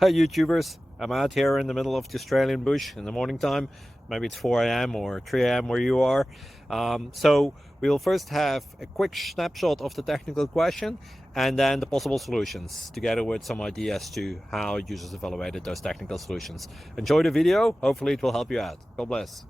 Hi YouTubers, I'm out here in the middle of the Australian bush in the morning time. Maybe it's 4 a.m. or 3 a.m. where you are. So we'll first have a quick snapshot of the technical question and then the possible solutions, together with some ideas to how users evaluated those technical solutions. Enjoy the video, hopefully it will help you out. God bless.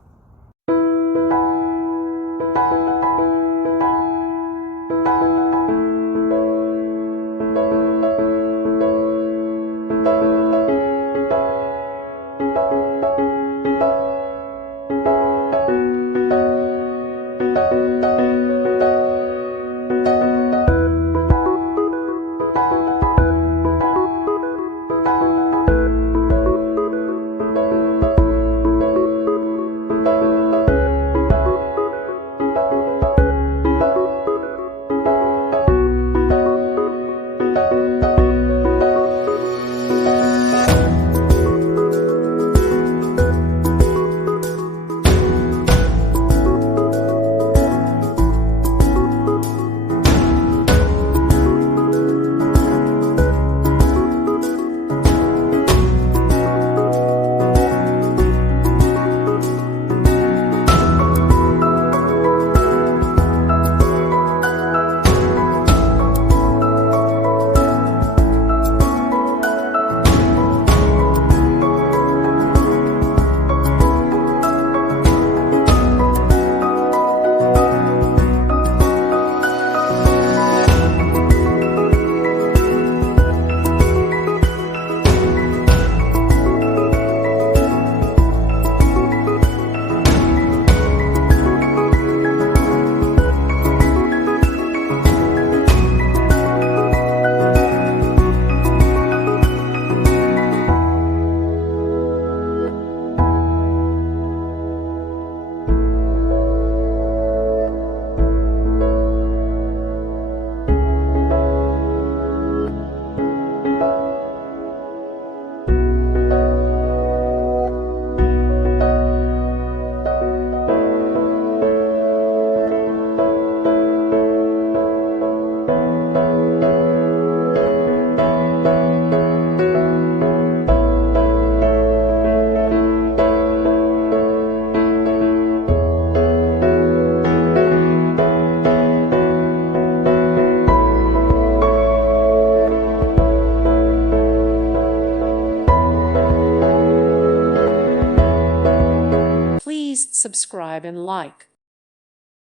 Please subscribe and like.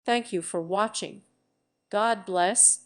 Thank you for watching. God bless.